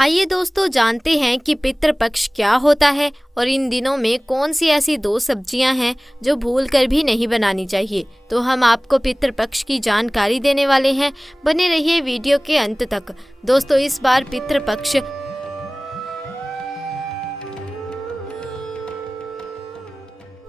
आइए दोस्तों जानते हैं कि पितृपक्ष क्या होता है और इन दिनों में कौन सी ऐसी दो सब्जियां हैं जो भूल कर भी नहीं बनानी चाहिए। तो हम आपको पितृपक्ष की जानकारी देने वाले हैं, बने रहिए वीडियो के अंत तक। दोस्तों इस बार पितृपक्ष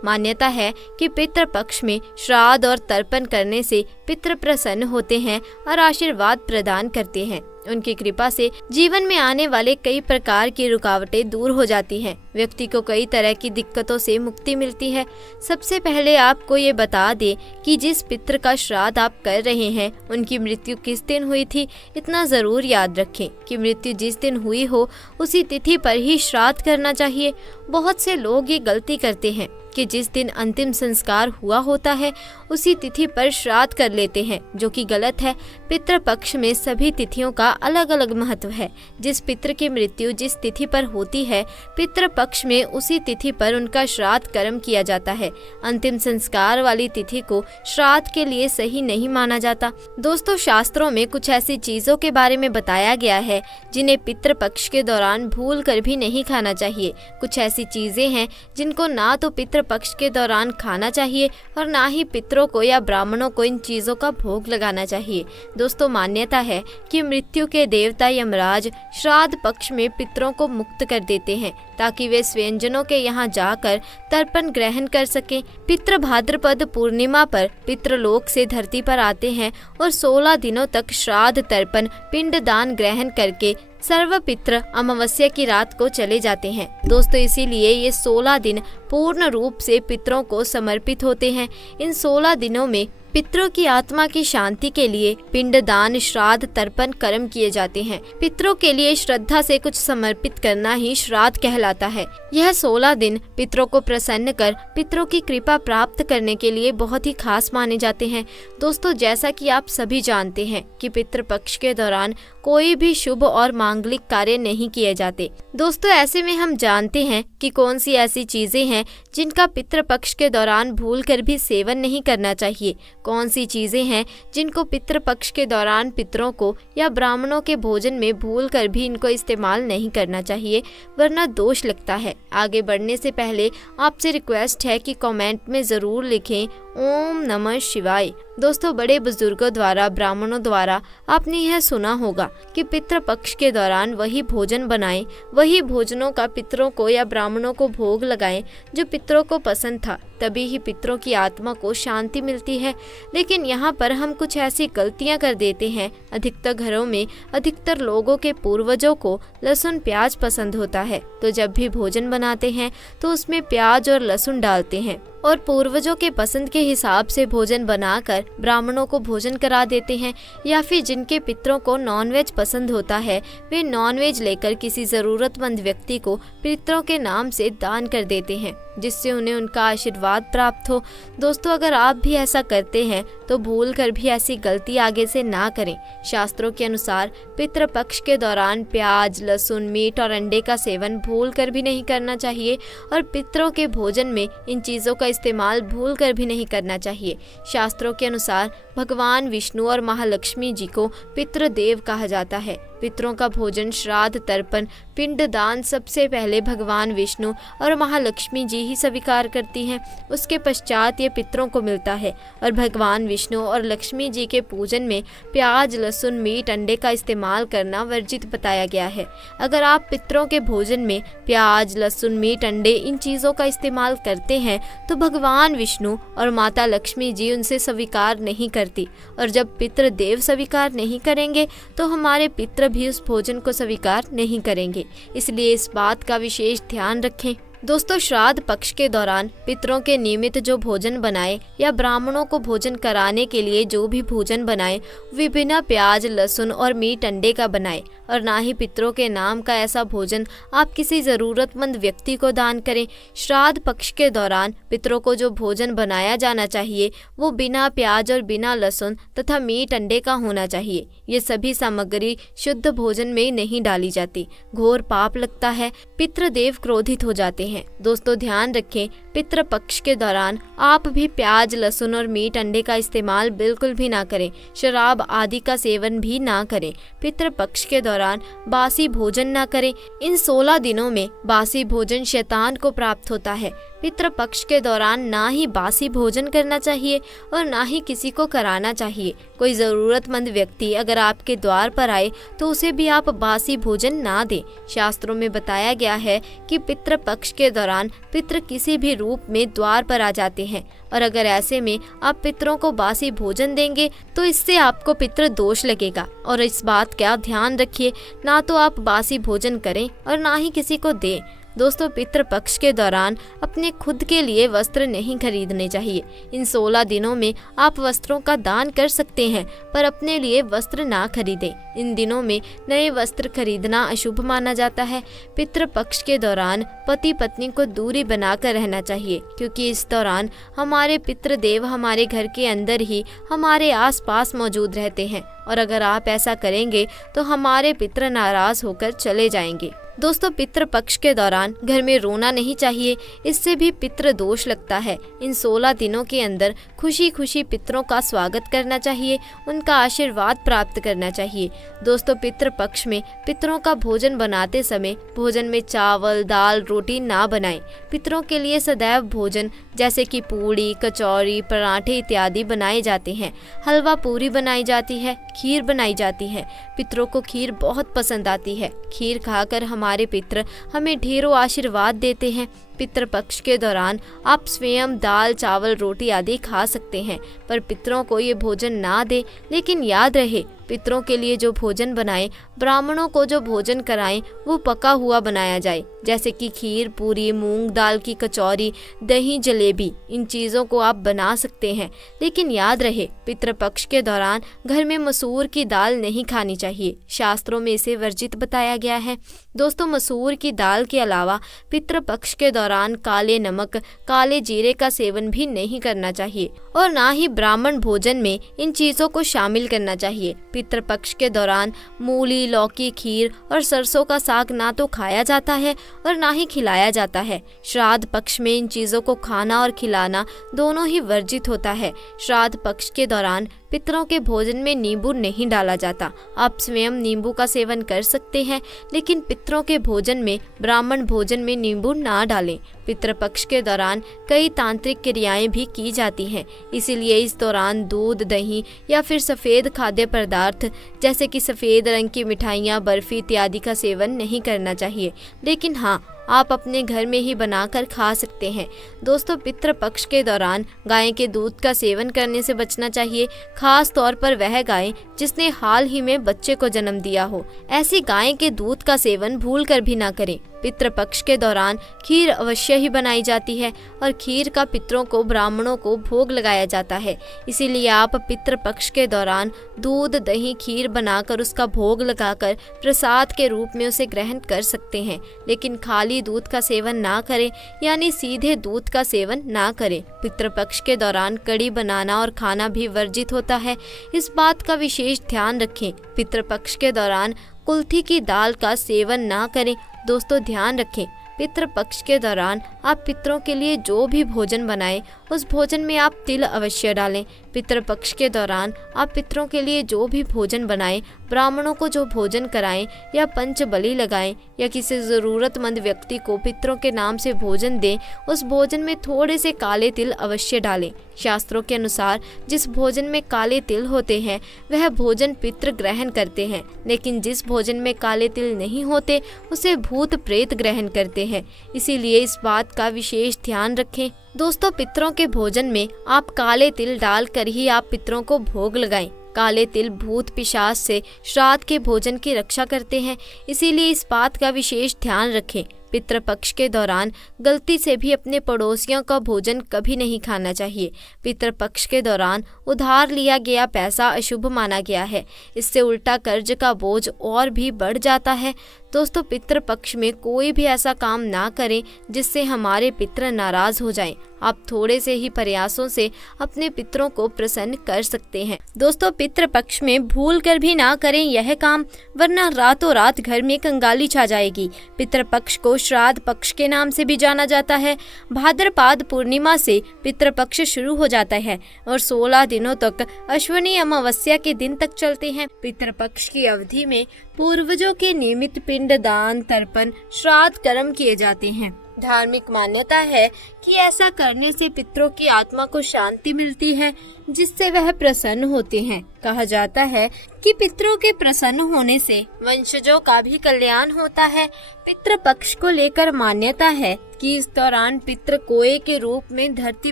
मान्यता है कि पितृपक्ष में श्राद्ध और तर्पण करने से पितृ प्रसन्न होते हैं और आशीर्वाद प्रदान करते हैं। उनकी कृपा से जीवन में आने वाले कई प्रकार की रुकावटें दूर हो जाती हैं। व्यक्ति को कई तरह की दिक्कतों से मुक्ति मिलती है। सबसे पहले आपको ये बता दें कि जिस पितृ का श्राद्ध आप कर रहे हैं उनकी मृत्यु किस दिन हुई थी। इतना जरूर याद रखें कि मृत्यु जिस दिन हुई हो उसी तिथि पर ही श्राद्ध करना चाहिए। बहुत से लोग ये गलती करते हैं कि जिस दिन अंतिम संस्कार हुआ होता है उसी तिथि पर श्राद्ध कर लेते हैं, जो कि गलत है। पितृपक्ष में सभी तिथियों का अलग अलग महत्व है। जिस पितृ की मृत्यु जिस तिथि पर होती है, पितृपक्ष में उसी तिथि पर उनका श्राद्ध कर्म किया जाता है। अंतिम संस्कार वाली तिथि को श्राद्ध के लिए सही नहीं माना जाता। दोस्तों शास्त्रों में कुछ ऐसी चीजों के बारे में बताया गया है जिन्हें पितृपक्ष के दौरान भूल कर भी नहीं खाना चाहिए। कुछ ऐसी चीजें हैं जिनको ना तो पितृपक्ष के दौरान खाना चाहिए और ना ही पितरों को या ब्राह्मणों को इन चीजों का भोग लगाना चाहिए। दोस्तों मान्यता है कि मृत्यु के देवता यमराज श्राद्ध पक्ष में पितरों को मुक्त कर देते हैं ताकि वे स्वयंजनों के यहाँ जाकर तर्पण ग्रहण कर सकें। पितृ भाद्रपद पूर्णिमा पर पितृलोक से धरती पर आते हैं और 16 दिनों तक श्राद्ध तर्पण पिंडदान ग्रहण करके सर्व पितृ अमावस्या की रात को चले जाते हैं। दोस्तों इसीलिए ये 16 दिन पूर्ण रूप से पितरों को समर्पित होते हैं। इन 16 दिनों में पितरों की आत्मा की शांति के लिए पिंडदान श्राद्ध तर्पण कर्म किए जाते हैं। पितरों के लिए श्रद्धा से कुछ समर्पित करना ही श्राद्ध कहलाता है। यह 16 दिन पितरों को प्रसन्न कर पितरों की कृपा प्राप्त करने के लिए बहुत ही खास माने जाते हैं। दोस्तों जैसा कि आप सभी जानते हैं कि पितृपक्ष के दौरान कोई भी शुभ और मांगलिक कार्य नहीं किए जाते। दोस्तों ऐसे में हम जानते हैं कि कौन सी ऐसी चीजें हैं जिनका पितृपक्ष के दौरान भूल कर भी सेवन नहीं करना चाहिए। कौन सी चीजें हैं जिनको पितृपक्ष के दौरान पितरों को या ब्राह्मणों के भोजन में भूल कर भी इनको इस्तेमाल नहीं करना चाहिए, वरना दोष लगता है। आगे बढ़ने से पहले आपसे रिक्वेस्ट है कि कमेंट में जरूर लिखें ओम नमः शिवाय। दोस्तों बड़े बुजुर्गों द्वारा ब्राह्मणों द्वारा आपने यह सुना होगा कि पितृपक्ष के दौरान वही भोजन बनाएं, वही भोजनों का पितरों को या ब्राह्मणों को भोग लगाएं जो पितरों को पसंद था, तभी ही पितरों की आत्मा को शांति मिलती है। लेकिन यहाँ पर हम कुछ ऐसी गलतियाँ कर देते हैं। अधिकतर घरों में अधिकतर लोगों के पूर्वजों को लहसुन प्याज पसंद होता है, तो जब भी भोजन बनाते हैं तो उसमें प्याज और लहसुन डालते हैं और पूर्वजों के पसंद के हिसाब से भोजन बनाकर ब्राह्मणों को भोजन करा देते हैं। या फिर जिनके पितरों को नॉनवेज पसंद होता है वे नॉनवेज लेकर किसी जरूरतमंद व्यक्ति को पितरों के नाम से दान कर देते हैं, जिससे उन्हें उनका आशीर्वाद प्राप्त हो। दोस्तों अगर आप भी ऐसा करते हैं तो भूल कर भी ऐसी गलती आगे से ना करें। शास्त्रों के अनुसार पितृपक्ष के दौरान प्याज, लहसुन, मीट और अंडे का सेवन भूल कर भी नहीं करना चाहिए और पितरों के भोजन में इन चीज़ों का इस्तेमाल भूल कर भी नहीं करना चाहिए। शास्त्रों के अनुसार भगवान विष्णु और महालक्ष्मी जी को पितृदेव कहा जाता है। पितरों का भोजन श्राद्ध तर्पण पिंडदान सबसे पहले भगवान विष्णु और महालक्ष्मी जी ही स्वीकार करती हैं, उसके पश्चात ये पितरों को मिलता है। और भगवान विष्णु और लक्ष्मी जी के पूजन में प्याज, लहसुन, मीट, अंडे का इस्तेमाल करना वर्जित बताया गया है। अगर आप पितरों के भोजन में प्याज, लहसुन, मीट, अंडे इन चीज़ों का इस्तेमाल करते हैं तो भगवान विष्णु और माता लक्ष्मी जी उनसे स्वीकार नहीं करती, और जब पितृदेव स्वीकार नहीं करेंगे तो हमारे पितृ भी उस भोजन को स्वीकार नहीं करेंगे। इसलिए इस बात का विशेष ध्यान रखें। दोस्तों श्राद्ध पक्ष के दौरान पितरों के निमित्त जो भोजन बनाए या ब्राह्मणों को भोजन कराने के लिए जो भी भोजन बनाए वे बिना प्याज, लहसुन और मीट, अंडे का बनाए, और ना ही पितरों के नाम का ऐसा भोजन आप किसी जरूरतमंद व्यक्ति को दान करें। श्राद्ध पक्ष के दौरान पितरों को जो भोजन बनाया जाना चाहिए वो बिना प्याज और बिना लहसुन तथा मीट, अंडे का होना चाहिए। ये सभी सामग्री शुद्ध भोजन में नहीं डाली जाती, घोर पाप लगता है, पितृदेव क्रोधित हो जाते हैं। दोस्तों ध्यान रखें पितृपक्ष के दौरान आप भी प्याज, लहसुन और मीट, अंडे का इस्तेमाल बिल्कुल भी ना करें। शराब आदि का सेवन भी ना करें। पितृपक्ष के दौरान बासी भोजन ना करें। इन 16 दिनों में बासी भोजन शैतान को प्राप्त होता है। पितृपक्ष के दौरान ना ही बासी भोजन करना चाहिए और ना ही किसी को कराना चाहिए। कोई ज़रूरतमंद व्यक्ति अगर आपके द्वार पर आए तो उसे भी आप बासी भोजन ना दें। शास्त्रों में बताया गया है कि पितृपक्ष के दौरान पितृ किसी भी रूप में द्वार पर आ जाते हैं और अगर ऐसे में आप पितरों को बासी भोजन देंगे तो इससे आपको पितृ दोष लगेगा। और इस बात का ध्यान रखिए, ना तो आप बासी भोजन करें और ना ही किसी को दें। दोस्तों, पितृपक्ष के दौरान अपने खुद के लिए वस्त्र नहीं खरीदने चाहिए। इन 16 दिनों में आप वस्त्रों का दान कर सकते हैं पर अपने लिए वस्त्र ना खरीदें। इन दिनों में नए वस्त्र खरीदना अशुभ माना जाता है। पितृपक्ष के दौरान पति पत्नी को दूरी बनाकर रहना चाहिए क्योंकि इस दौरान हमारे पितृदेव हमारे घर के अंदर ही हमारे आसपास मौजूद रहते हैं और अगर आप ऐसा करेंगे तो हमारे पितृ नाराज होकर चले जाएंगे। दोस्तों, पितृपक्ष के दौरान घर में रोना नहीं चाहिए, इससे भी पितृ दोष लगता है। इन 16 दिनों के अंदर खुशी खुशी पितरों का स्वागत करना चाहिए, उनका आशीर्वाद प्राप्त करना चाहिए। दोस्तों, पितृपक्ष में पितरों का भोजन बनाते समय भोजन में चावल, दाल, रोटी ना बनाएं। पितरों के लिए सदैव भोजन जैसे कि पूड़ी, कचौरी, पराठे इत्यादि बनाए जाते हैं। हलवा पूरी बनाई जाती है, खीर बनाई जाती है। पितरों को खीर बहुत पसंद आती है। खीर खाकर हमारे पितृ हमें ढेरों आशीर्वाद देते हैं। पितृपक्ष के दौरान आप स्वयं दाल, चावल, रोटी आदि खा सकते हैं पर पितरों को ये भोजन ना दे। लेकिन याद रहे, पितरों के लिए जो भोजन बनाएं, ब्राह्मणों को जो भोजन कराएं वो पका हुआ बनाया जाए, जैसे कि खीर, पूरी, मूंग दाल की कचौरी, दही, जलेबी। इन चीज़ों को आप बना सकते हैं। लेकिन याद रहे, पितृपक्ष के दौरान घर में मसूर की दाल नहीं खानी चाहिए। शास्त्रों में इसे वर्जित बताया गया है। दोस्तों, मसूर की दाल के अलावा पितृपक्ष के दौरान काले नमक, काले जीरे का सेवन भी नहीं करना चाहिए और ना ही ब्राह्मण भोजन में इन चीज़ों को शामिल करना चाहिए। पितृपक्ष के दौरान मूली, लौकी, खीर और सरसों का साग ना तो खाया जाता है और ना ही खिलाया जाता है। श्राद्ध पक्ष में इन चीज़ों को खाना और खिलाना दोनों ही वर्जित होता है। श्राद्ध पक्ष के दौरान पितरों के भोजन में नींबू नहीं डाला जाता। आप स्वयं नींबू का सेवन कर सकते हैं लेकिन पितरों के भोजन में, ब्राह्मण भोजन में नींबू ना डालें। पितृपक्ष के दौरान कई तांत्रिक क्रियाएं भी की जाती हैं, इसीलिए इस दौरान दूध, दही या फिर सफ़ेद खाद्य पदार्थ जैसे कि सफ़ेद रंग की मिठाइयाँ, बर्फी इत्यादि का सेवन नहीं करना चाहिए। लेकिन हाँ, आप अपने घर में ही बनाकर खा सकते हैं। दोस्तों, पितृपक्ष के दौरान गाय के दूध का सेवन करने से बचना चाहिए, खास तौर पर वह गाय जिसने हाल ही में बच्चे को जन्म दिया हो। ऐसी गाय के दूध का सेवन भूल कर भी ना करें। पितृपक्ष के दौरान खीर अवश्य ही बनाई जाती है और खीर का पितरों को, ब्राह्मणों को भोग लगाया जाता है। इसीलिए आप पितृपक्ष के दौरान दूध, दही, खीर बनाकर उसका भोग लगाकर प्रसाद के रूप में उसे ग्रहण कर सकते हैं। लेकिन खाली दूध का सेवन ना करें, यानी सीधे दूध का सेवन ना करें। पितृपक्ष के दौरान कड़ी बनाना और खाना भी वर्जित होता है, इस बात का विशेष ध्यान रखें। पितृपक्ष के दौरान कुल्थी की दाल का सेवन ना करें। दोस्तों, ध्यान रखें, पितृपक्ष के दौरान आप पितरों के लिए जो भी भोजन बनाएं उस भोजन में आप तिल अवश्य डालें। पितृपक्ष के दौरान आप पितरों के लिए जो भी भोजन बनाएं, ब्राह्मणों को जो भोजन कराएं या पंच बलि लगाएं या किसी ज़रूरतमंद व्यक्ति को पितरों के नाम से भोजन दें, उस भोजन में थोड़े से काले तिल अवश्य डालें। शास्त्रों के अनुसार जिस भोजन में काले तिल होते हैं वह भोजन पितृ ग्रहण करते हैं, लेकिन जिस भोजन में काले तिल नहीं होते उसे भूत प्रेत ग्रहण करते हैं। इसीलिए इस बात का विशेष ध्यान रखें। दोस्तों, पितरों के भोजन में आप काले तिल डालकर ही आप पितरों को भोग लगाएं। काले तिल भूत पिशाच से श्राद्ध के भोजन की रक्षा करते हैं, इसीलिए इस बात का विशेष ध्यान रखें। पितृपक्ष के दौरान गलती से भी अपने पड़ोसियों का भोजन कभी नहीं खाना चाहिए। पितृपक्ष के दौरान उधार लिया गया पैसा अशुभ माना गया है, इससे उल्टा कर्ज का बोझ और भी बढ़ जाता है। दोस्तों, पितृपक्ष में कोई भी ऐसा काम ना करें जिससे हमारे पितृ नाराज हो जाएं। आप थोड़े से ही प्रयासों से अपने पितरों को प्रसन्न कर सकते हैं। दोस्तों, पितृपक्ष में भूल कर भी ना करें यह काम, वरना रातों रात घर में कंगाली छा जाएगी। पितृपक्ष को श्राद्ध पक्ष के नाम से भी जाना जाता है। भाद्रपद पूर्णिमा से पितृपक्ष शुरू हो जाता है और 16 दिनों तक अश्विनी अमावस्या के दिन तक चलते हैं। पितृपक्ष की अवधि में पूर्वजों के नियमित पिंड दान, तर्पण, श्राद्ध कर्म किए जाते हैं। धार्मिक मान्यता है कि ऐसा करने से पितरों की आत्मा को शांति मिलती है, जिससे वह प्रसन्न होते हैं। कहा जाता है कि पितरों के प्रसन्न होने से वंशजों का भी कल्याण होता है। पितृपक्ष को लेकर मान्यता है कि इस दौरान पितृ कोए के रूप में धरती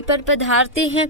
पर पधारते हैं।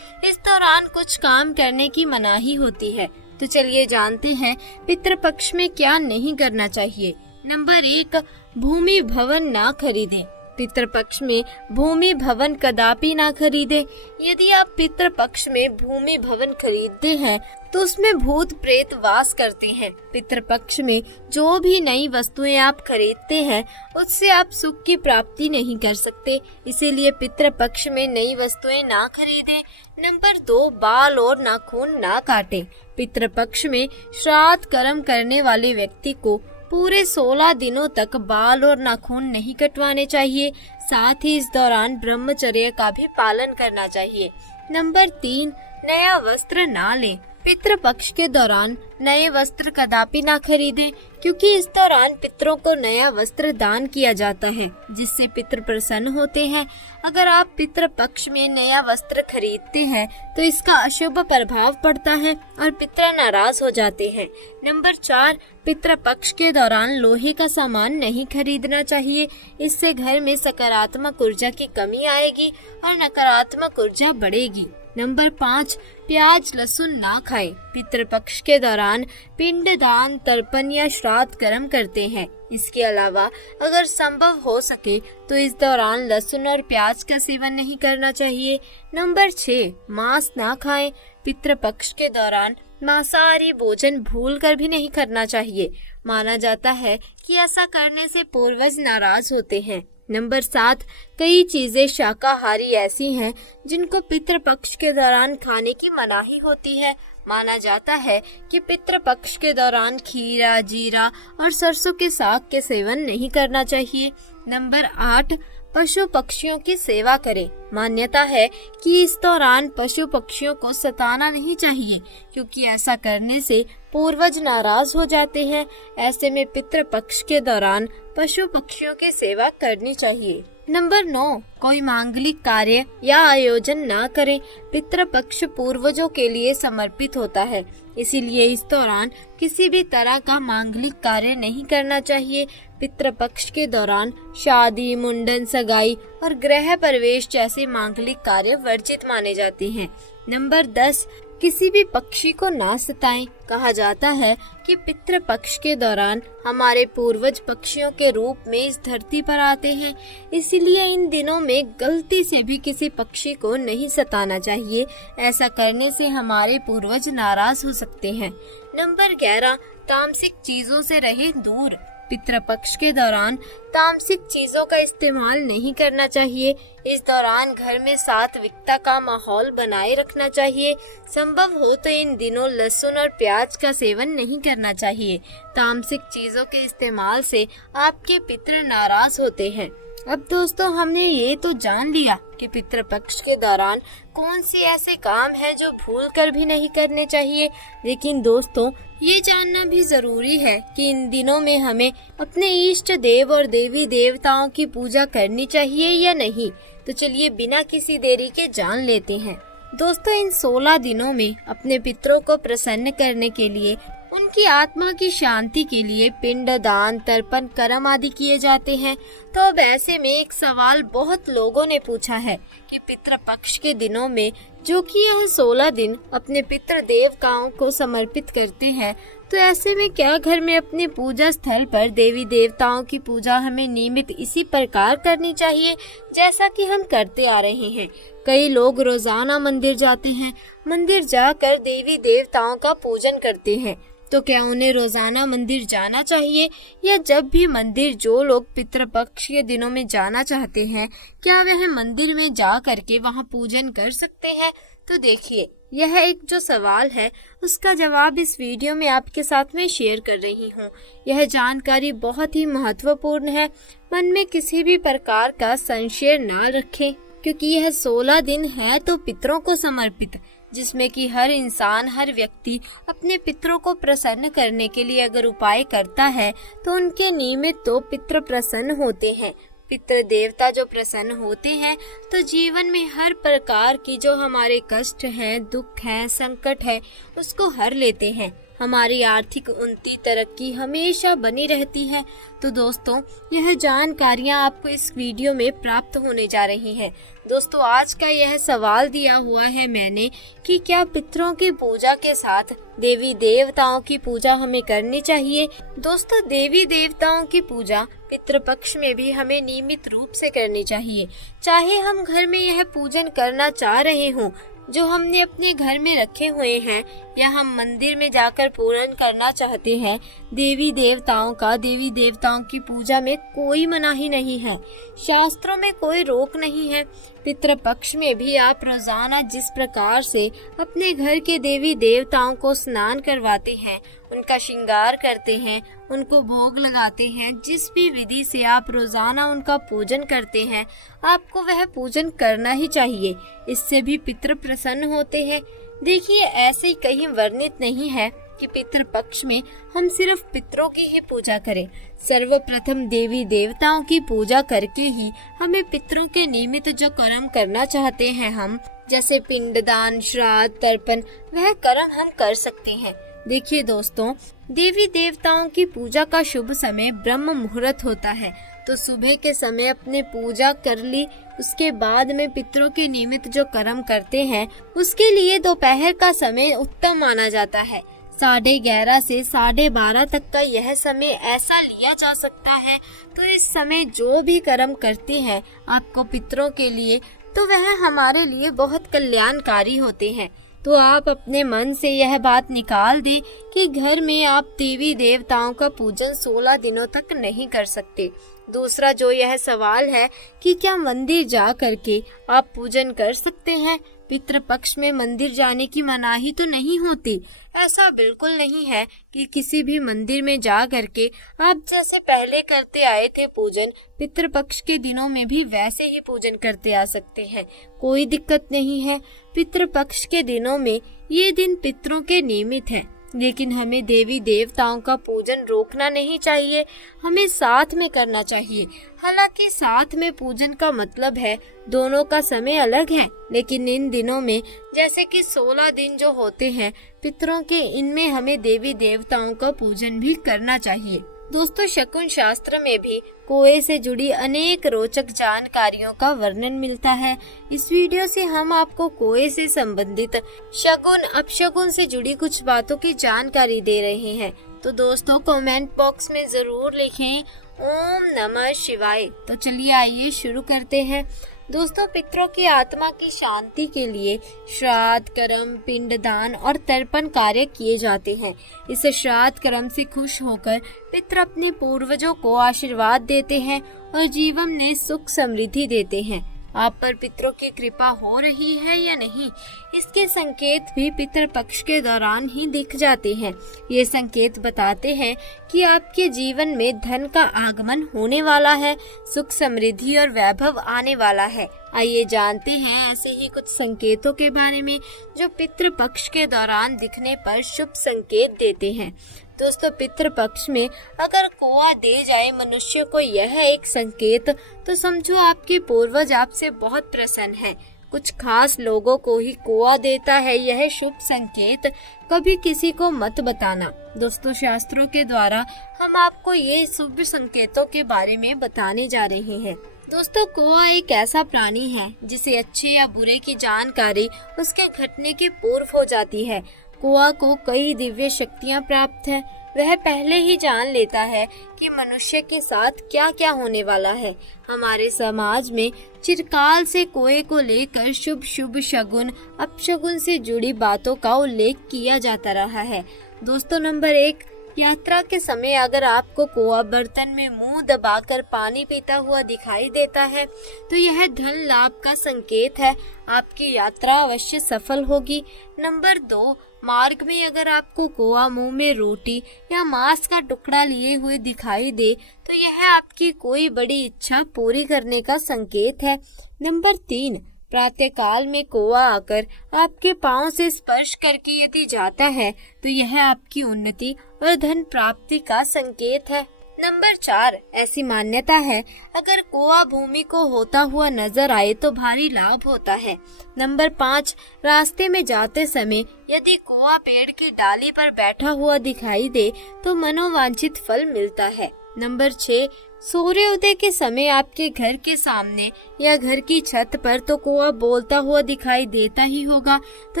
इस दौरान कुछ काम करने की मनाही होती है। तो चलिए जानते हैं पितृपक्ष में क्या नहीं करना चाहिए। नंबर 1, भूमि भवन ना खरीदें। पितृपक्ष में भूमि भवन कदापि ना खरीदें। यदि आप पितृपक्ष में भूमि भवन खरीदते हैं तो उसमें भूत प्रेत वास करते हैं। पितृपक्ष में जो भी नई वस्तुएं आप खरीदते हैं उससे आप सुख की प्राप्ति नहीं कर सकते, इसीलिए पितृपक्ष में नई वस्तुएं ना खरीदें। नंबर 2, बाल और नाखून ना काटें। पितृपक्ष में श्राद्ध कर्म करने वाले व्यक्ति को पूरे 16 दिनों तक बाल और नाखून नहीं कटवाने चाहिए। साथ ही इस दौरान ब्रह्मचर्य का भी पालन करना चाहिए। नंबर 3, नया वस्त्र ना लें। पितृपक्ष के दौरान नए वस्त्र कदापि ना खरीदें, क्योंकि इस दौरान पितरों को नया वस्त्र दान किया जाता है, जिससे पितृ प्रसन्न होते हैं। अगर आप पितृपक्ष में नया वस्त्र खरीदते हैं तो इसका अशुभ प्रभाव पड़ता है और पितर नाराज हो जाते हैं। नंबर 4, पितृपक्ष के दौरान लोहे का सामान नहीं खरीदना चाहिए। इससे घर में सकारात्मक ऊर्जा की कमी आएगी और नकारात्मक ऊर्जा बढ़ेगी। नंबर 5, प्याज लहसुन ना खाएं। पितृपक्ष के दौरान पिंड दान, तर्पण या श्राद्ध कर्म करते हैं। इसके अलावा अगर संभव हो सके तो इस दौरान लहसुन और प्याज का सेवन नहीं करना चाहिए। नंबर 6, मांस ना खाएं। पितृपक्ष के दौरान मांसाहारी भोजन भूलकर भी नहीं करना चाहिए। माना जाता है कि ऐसा करने से पूर्वज नाराज होते हैं। नंबर 7, कई चीजें शाकाहारी ऐसी हैं जिनको पितृपक्ष के दौरान खाने की मनाही होती है। माना जाता है कि पितृपक्ष के दौरान खीरा, जीरा और सरसों के साग के सेवन नहीं करना चाहिए। नंबर 8, पशु पक्षियों की सेवा करें। मान्यता है कि इस दौरान पशु पक्षियों को सताना नहीं चाहिए, क्योंकि ऐसा करने से पूर्वज नाराज हो जाते हैं। ऐसे में पितृपक्ष के दौरान पशु पक्षियों की सेवा करनी चाहिए। नंबर 9, कोई मांगलिक कार्य या आयोजन ना करें। पितृपक्ष पूर्वजों के लिए समर्पित होता है, इसीलिए इस दौरान किसी भी तरह का मांगलिक कार्य नहीं करना चाहिए। पितृपक्ष के दौरान शादी, मुंडन, सगाई और गृह प्रवेश जैसे मांगलिक कार्य वर्जित माने जाते हैं। नंबर 10, किसी भी पक्षी को ना सताएं। कहा जाता है कि पितृपक्ष के दौरान हमारे पूर्वज पक्षियों के रूप में इस धरती पर आते हैं, इसीलिए इन दिनों में गलती से भी किसी पक्षी को नहीं सताना चाहिए। ऐसा करने से हमारे पूर्वज नाराज हो सकते हैं। नंबर 11, तामसिक चीजों से रहे दूर। पितृपक्ष के दौरान तामसिक चीजों का इस्तेमाल नहीं करना चाहिए। इस दौरान घर में सात्विकता का माहौल बनाए रखना चाहिए। संभव हो तो इन दिनों लहसुन और प्याज का सेवन नहीं करना चाहिए। तामसिक चीजों के इस्तेमाल से आपके पितृ नाराज होते हैं। अब दोस्तों, हमने ये तो जान लिया कि पितृपक्ष के दौरान कौन से ऐसे काम हैं जो भूल कर भी नहीं करने चाहिए, लेकिन दोस्तों ये जानना भी जरूरी है कि इन दिनों में हमें अपने इष्ट देव और देवी देवताओं की पूजा करनी चाहिए या नहीं। तो चलिए बिना किसी देरी के जान लेते हैं। दोस्तों, इन 16 दिनों में अपने पितरों को प्रसन्न करने के लिए, उनकी आत्मा की शांति के लिए पिंड दान, तर्पण कर्म आदि किए जाते हैं। तो अब ऐसे में एक सवाल बहुत लोगों ने पूछा है कि पितृपक्ष के दिनों में जो कि यह 16 दिन अपने पितृ देवताओं को समर्पित करते हैं, तो ऐसे में क्या घर में अपने पूजा स्थल पर देवी देवताओं की पूजा हमें नियमित इसी प्रकार करनी चाहिए जैसा कि हम करते आ रहे हैं। कई लोग रोजाना मंदिर जाते हैं, मंदिर जाकर देवी देवताओं का पूजन करते हैं। तो क्या उन्हें रोजाना मंदिर जाना चाहिए, या जब भी मंदिर जो लोग पितृपक्ष के दिनों में जाना चाहते हैं, क्या वह मंदिर में जा करके वहां पूजन कर सकते हैं? तो देखिए, यह एक जो सवाल है उसका जवाब इस वीडियो में आपके साथ में शेयर कर रही हूँ। यह जानकारी बहुत ही महत्वपूर्ण है। मन में किसी भी प्रकार का संशय ना रखें, क्योंकि यह 16 दिन है तो पितरों को समर्पित, जिसमें कि हर इंसान, हर व्यक्ति अपने पितरों को प्रसन्न करने के लिए अगर उपाय करता है तो उनके निमित्त तो पितर प्रसन्न होते हैं। पितृ देवता जो प्रसन्न होते हैं तो जीवन में हर प्रकार की जो हमारे कष्ट हैं, दुख हैं, संकट है, उसको हर लेते हैं। हमारी आर्थिक उन्नति, तरक्की हमेशा बनी रहती है। तो दोस्तों, यह जानकारियाँ आपको इस वीडियो में प्राप्त होने जा रही हैं। दोस्तों, आज का यह सवाल दिया हुआ है मैंने कि क्या पितरों की पूजा के साथ देवी देवताओं की पूजा हमें करनी चाहिए। दोस्तों, देवी देवताओं की पूजा पितृपक्ष में भी हमें नियमित रूप से करनी चाहिए। चाहे हम घर में यह पूजन करना चाह रहे हों जो हमने अपने घर में रखे हुए हैं, या हम मंदिर में जाकर पूजन करना चाहते हैं देवी देवताओं का, देवी देवताओं की पूजा में कोई मनाही नहीं है। शास्त्रों में कोई रोक नहीं है। पितृपक्ष में भी आप रोजाना जिस प्रकार से अपने घर के देवी देवताओं को स्नान करवाते हैं, उनका श्रृंगार करते हैं, उनको भोग लगाते हैं, जिस भी विधि से आप रोजाना उनका पूजन करते हैं, आपको वह पूजन करना ही चाहिए। इससे भी पितृ प्रसन्न होते हैं। देखिए, ऐसे कहीं वर्णित नहीं है कि पितृपक्ष में हम सिर्फ पितरों की ही पूजा करें। सर्वप्रथम देवी देवताओं की पूजा करके ही हमें पितरों के निमित्त जो कर्म करना चाहते हैं हम, जैसे पिंडदान, श्राद्ध, तर्पण, वह कर्म हम कर सकते हैं। देखिए दोस्तों, देवी देवताओं की पूजा का शुभ समय ब्रह्म मुहूर्त होता है। तो सुबह के समय अपने पूजा कर ली, उसके बाद में पितरों के निमित्त जो कर्म करते हैं उसके लिए दोपहर का समय उत्तम माना जाता है। 11:30 से 12:30 तक का यह समय ऐसा लिया जा सकता है। तो इस समय जो भी कर्म करते हैं आपको पितरों के लिए, तो वह हमारे लिए बहुत कल्याणकारी होते हैं। तो आप अपने मन से यह बात निकाल दें कि घर में आप देवी देवताओं का पूजन 16 दिनों तक नहीं कर सकते। दूसरा जो यह सवाल है कि क्या मंदिर जा करके आप पूजन कर सकते हैं। पितृपक्ष में मंदिर जाने की मनाही तो नहीं होती। ऐसा बिल्कुल नहीं है कि किसी भी मंदिर में जा करके आप जैसे पहले करते आए थे पूजन, पितृपक्ष के दिनों में भी वैसे ही पूजन करते आ सकते हैं। कोई दिक्कत नहीं है। पितृपक्ष के दिनों में ये दिन पितरों के निमित्त है, लेकिन हमें देवी देवताओं का पूजन रोकना नहीं चाहिए, हमें साथ में करना चाहिए। हालांकि साथ में पूजन का मतलब है दोनों का समय अलग है, लेकिन इन दिनों में जैसे कि 16 दिन जो होते हैं पितरों के, इनमें हमें देवी देवताओं का पूजन भी करना चाहिए। दोस्तों, शकुन शास्त्र में भी कुएं से जुड़ी अनेक रोचक जानकारियों का वर्णन मिलता है। इस वीडियो से हम आपको कुएं से संबंधित शकुन अपशकुन से जुड़ी कुछ बातों की जानकारी दे रहे हैं। तो दोस्तों, कमेंट बॉक्स में जरूर लिखें ओम नमः शिवाय। तो चलिए आइए शुरू करते हैं। दोस्तों, पितरों की आत्मा की शांति के लिए श्राद्ध कर्म, पिंडदान और तर्पण कार्य किए जाते हैं। इस श्राद्ध कर्म से खुश होकर पितर अपने पूर्वजों को आशीर्वाद देते हैं और जीवन में सुख समृद्धि देते हैं। आप पर पितरों की कृपा हो रही है या नहीं, इसके संकेत भी पितृ पक्ष के दौरान ही दिख जाते हैं। ये संकेत बताते हैं कि आपके जीवन में धन का आगमन होने वाला है, सुख समृद्धि और वैभव आने वाला है। आइए जानते हैं ऐसे ही कुछ संकेतों के बारे में जो पितृ पक्ष के दौरान दिखने पर शुभ संकेत देते हैं। दोस्तों, पितृ पक्ष में अगर कोआ दे जाए मनुष्य को यह एक संकेत, तो समझो आपके पूर्वज आपसे बहुत प्रसन्न है। कुछ खास लोगों को ही कोआ देता है यह शुभ संकेत, कभी किसी को मत बताना। दोस्तों, शास्त्रों के द्वारा हम आपको ये शुभ संकेतों के बारे में बताने जा रहे हैं। दोस्तों, कोआ एक ऐसा प्राणी है जिसे अच्छे या बुरे की जानकारी उसके घटने के पूर्व हो जाती है। कोआ को कई दिव्य शक्तियां प्राप्त है। वह पहले ही जान लेता है कि मनुष्य के साथ क्या क्या होने वाला है। हमारे समाज में चिरकाल से कोए को लेकर शुभ शुभ शगुन अपशगुन से जुड़ी बातों का उल्लेख किया जाता रहा है। दोस्तों, नंबर 1, यात्रा के समय अगर आपको कौवा बर्तन में मुंह दबाकर पानी पीता हुआ दिखाई देता है तो यह धन लाभ का संकेत है। आपकी यात्रा अवश्य सफल होगी। नंबर 2, मार्ग में अगर आपको कौवा मुंह में रोटी या मांस का टुकड़ा लिए हुए दिखाई दे तो यह आपकी कोई बड़ी इच्छा पूरी करने का संकेत है। नंबर 3, प्रातःकाल में कौवा आकर आपके पांव से स्पर्श करके यदि जाता है तो यह आपकी उन्नति और धन प्राप्ति का संकेत है। नंबर 4, ऐसी मान्यता है अगर कौवा भूमि को होता हुआ नजर आए तो भारी लाभ होता है। नंबर 5, रास्ते में जाते समय यदि कौवा पेड़ की डाली पर बैठा हुआ दिखाई दे तो मनोवांछित फल मिलता है। नंबर 6, सूर्योदय के समय आपके घर के सामने या घर की छत पर तो कौवा बोलता हुआ दिखाई देता ही होगा तो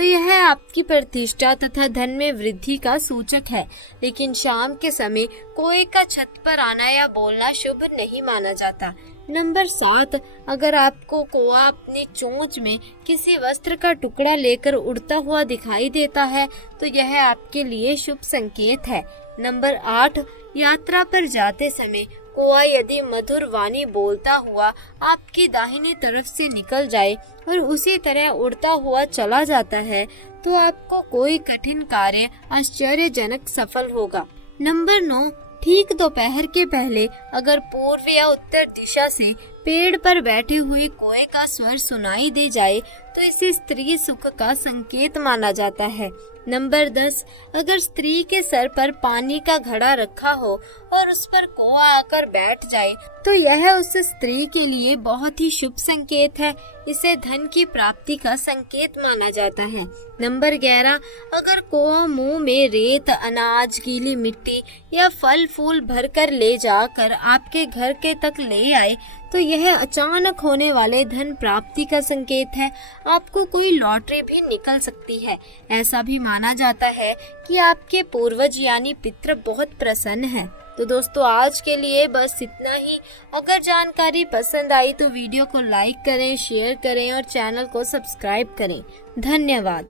यह आपकी प्रतिष्ठा तथा धन में वृद्धि का सूचक है। लेकिन शाम के समय कौवे का छत पर आना या बोलना शुभ नहीं माना जाता। नंबर 7, अगर आपको कौवा अपनी चोंच में किसी वस्त्र का टुकड़ा लेकर उड़ता हुआ दिखाई देता है तो यह आपके लिए शुभ संकेत है। नंबर 8, यात्रा पर जाते समय कौवा यदि मधुर वाणी बोलता हुआ आपकी दाहिनी तरफ से निकल जाए और उसी तरह उड़ता हुआ चला जाता है तो आपको कोई कठिन कार्य आश्चर्यजनक सफल होगा। नंबर 9, ठीक दोपहर के पहले अगर पूर्व या उत्तर दिशा से पेड़ पर बैठे हुए कौवे का स्वर सुनाई दे जाए तो इसे स्त्री सुख का संकेत माना जाता है। नंबर 10, अगर स्त्री के सर पर पानी का घड़ा रखा हो और उस पर कौवा आकर बैठ जाए तो यह उस स्त्री के लिए बहुत ही शुभ संकेत है। इसे धन की प्राप्ति का संकेत माना जाता है। नंबर 11, अगर कौवा मुंह में रेत, अनाज, गीली मिट्टी या फल फूल भरकर ले जाकर आपके घर के तक ले आए तो यह अचानक होने वाले धन प्राप्ति का संकेत है। आपको कोई लॉटरी भी निकल सकती है। ऐसा भी माना जाता है कि आपके पूर्वज यानी पितृ बहुत प्रसन्न हैं। तो दोस्तों आज के लिए बस इतना ही। अगर जानकारी पसंद आई तो वीडियो को लाइक करें, शेयर करें और चैनल को सब्सक्राइब करें। धन्यवाद।